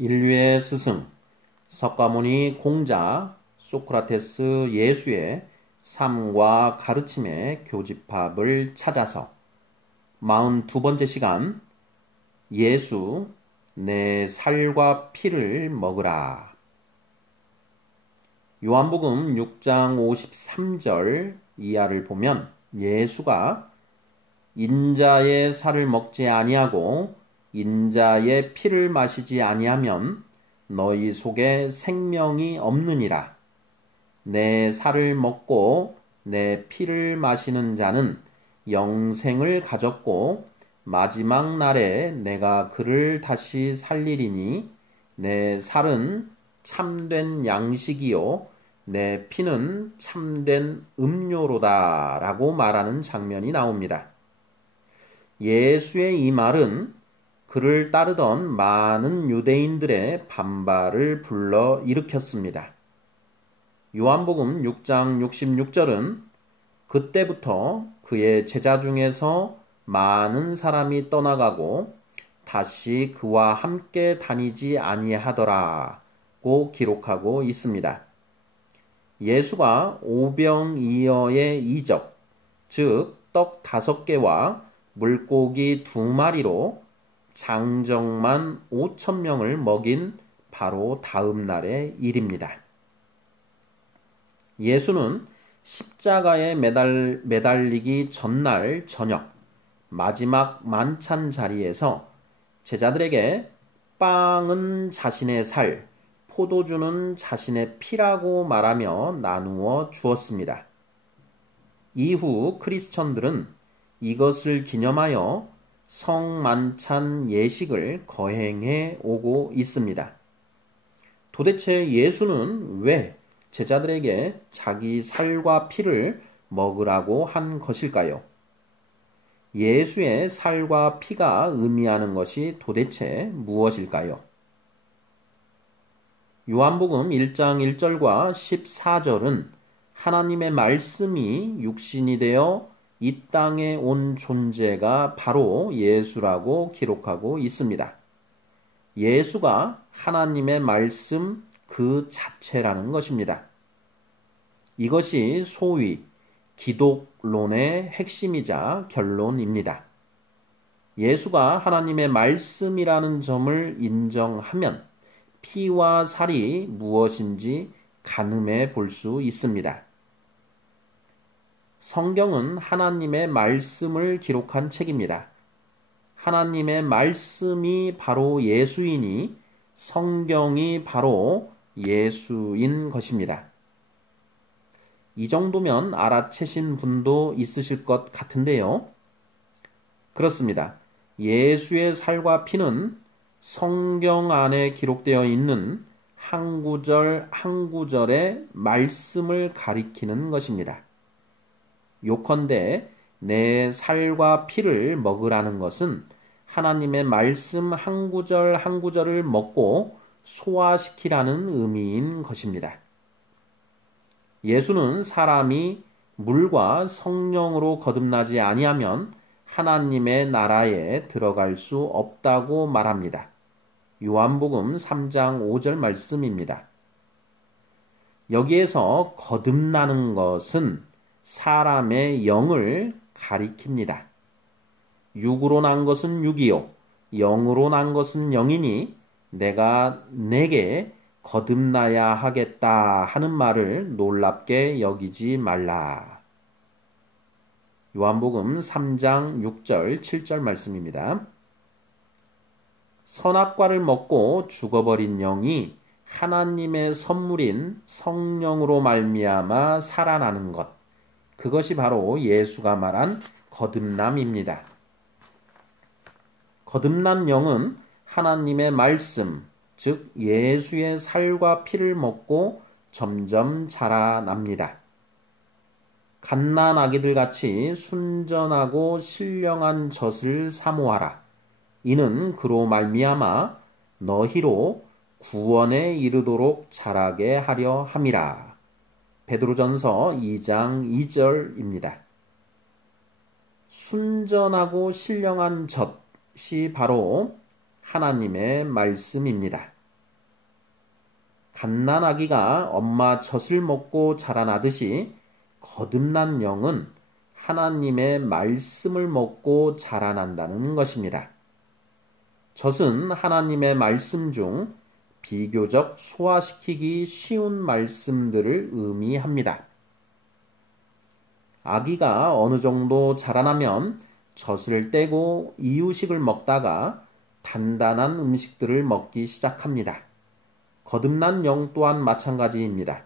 인류의 스승, 석가모니 공자, 소크라테스 예수의 삶과 가르침의 교집합을 찾아서 42번째 시간, 예수, 내 살과 피를 먹으라. 요한복음 6장 53절 이하를 보면 예수가 인자의 살을 먹지 아니하고 인자의 피를 마시지 아니하면 너희 속에 생명이 없느니라. 내 살을 먹고 내 피를 마시는 자는 영생을 가졌고 마지막 날에 내가 그를 다시 살리리니 내 살은 참된 양식이요 내 피는 참된 음료로다 라고 말하는 장면이 나옵니다. 예수의 이 말은 그를 따르던 많은 유대인들의 반발을 불러 일으켰습니다. 요한복음 6장 66절은 그때부터 그의 제자 중에서 많은 사람이 떠나가고 다시 그와 함께 다니지 아니하더라고 기록하고 있습니다. 예수가 오병이어의 이적, 즉 떡 5개와 물고기 2마리로 장정만 5,000명을 먹인 바로 다음 날의 일입니다. 예수는 십자가에 매달리기 전날 저녁 마지막 만찬 자리에서 제자들에게 빵은 자신의 살, 포도주는 자신의 피라고 말하며 나누어 주었습니다. 이후 크리스천들은 이것을 기념하여 성만찬 예식을 거행해 오고 있습니다. 도대체 예수는 왜 제자들에게 자기 살과 피를 먹으라고 한 것일까요? 예수의 살과 피가 의미하는 것이 도대체 무엇일까요? 요한복음 1장 1절과 14절은 하나님의 말씀이 육신이 되어 이 땅에 온 존재가 바로 예수라고 기록하고 있습니다. 예수가 하나님의 말씀 그 자체라는 것입니다. 이것이 소위 기독론의 핵심이자 결론입니다. 예수가 하나님의 말씀이라는 점을 인정하면 피와 살이 무엇인지 가늠해 볼 수 있습니다. 성경은 하나님의 말씀을 기록한 책입니다. 하나님의 말씀이 바로 예수이니 성경이 바로 예수인 것입니다. 이 정도면 알아채신 분도 있으실 것 같은데요. 그렇습니다. 예수의 살과 피는 성경 안에 기록되어 있는 한 구절 한 구절의 말씀을 가리키는 것입니다. 요컨대 내 살과 피를 먹으라는 것은 하나님의 말씀 한 구절 한 구절을 먹고 소화시키라는 의미인 것입니다. 예수는 사람이 물과 성령으로 거듭나지 아니하면 하나님의 나라에 들어갈 수 없다고 말합니다. 요한복음 3장 5절 말씀입니다. 여기에서 거듭나는 것은 사람의 영을 가리킵니다. 육으로 난 것은 육이요 영으로 난 것은 영이니 내가 내게 거듭나야 하겠다 하는 말을 놀랍게 여기지 말라. 요한복음 3장 6절 7절 말씀입니다. 선악과를 먹고 죽어버린 영이 하나님의 선물인 성령으로 말미암아 살아나는 것, 그것이 바로 예수가 말한 거듭남입니다. 거듭난 영은 하나님의 말씀, 즉 예수의 살과 피를 먹고 점점 자라납니다. 갓난 아기들같이 순전하고 신령한 젖을 사모하라. 이는 그로 말미암아 너희로 구원에 이르도록 자라게 하려 함이라. 베드로전서 2장 2절입니다. 순전하고 신령한 젖이 바로 하나님의 말씀입니다. 갓난 아기가 엄마 젖을 먹고 자라나듯이 거듭난 영은 하나님의 말씀을 먹고 자라난다는 것입니다. 젖은 하나님의 말씀 중 비교적 소화시키기 쉬운 말씀들을 의미합니다. 아기가 어느 정도 자라나면 젖을 떼고 이유식을 먹다가 단단한 음식들을 먹기 시작합니다. 거듭난 영 또한 마찬가지입니다.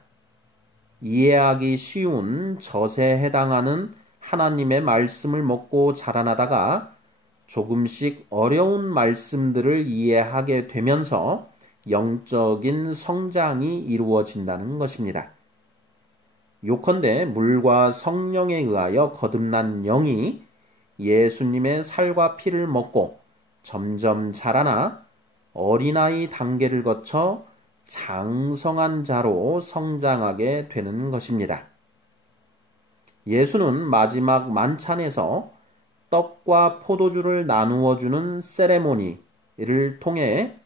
이해하기 쉬운 젖에 해당하는 하나님의 말씀을 먹고 자라나다가 조금씩 어려운 말씀들을 이해하게 되면서 영적인 성장이 이루어진다는 것입니다. 요컨대 물과 성령에 의하여 거듭난 영이 예수님의 살과 피를 먹고 점점 자라나 어린아이 단계를 거쳐 장성한 자로 성장하게 되는 것입니다. 예수는 마지막 만찬에서 떡과 포도주를 나누어 주는 세레모니를 통해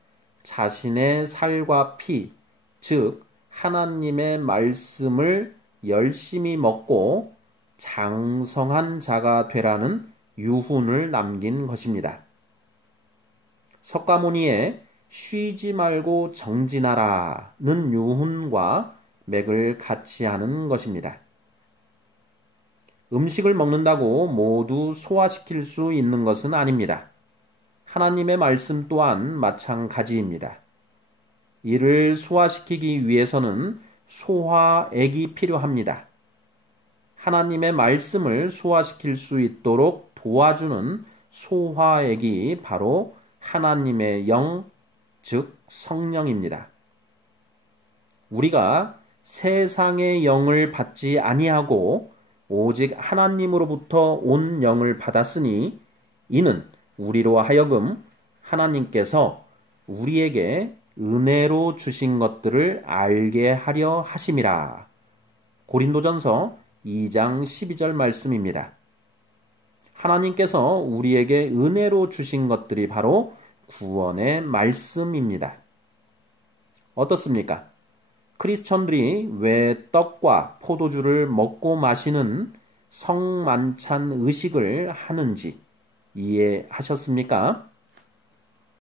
자신의 살과 피, 즉 하나님의 말씀을 열심히 먹고 장성한 자가 되라는 유훈을 남긴 것입니다. 석가모니의 쉬지 말고 정진하라는 유훈과 맥을 같이 하는 것입니다. 음식을 먹는다고 모두 소화시킬 수 있는 것은 아닙니다. 하나님의 말씀 또한 마찬가지입니다. 이를 소화시키기 위해서는 소화액이 필요합니다. 하나님의 말씀을 소화시킬 수 있도록 도와주는 소화액이 바로 하나님의 영, 즉 성령입니다. 우리가 세상의 영을 받지 아니하고 오직 하나님으로부터 온 영을 받았으니 이는 우리로 하여금 하나님께서 우리에게 은혜로 주신 것들을 알게 하려 하심이라. 고린도전서 2장 12절 말씀입니다. 하나님께서 우리에게 은혜로 주신 것들이 바로 구원의 말씀입니다. 어떻습니까? 크리스천들이 왜 떡과 포도주를 먹고 마시는 성만찬 의식을 하는지 이해하셨습니까?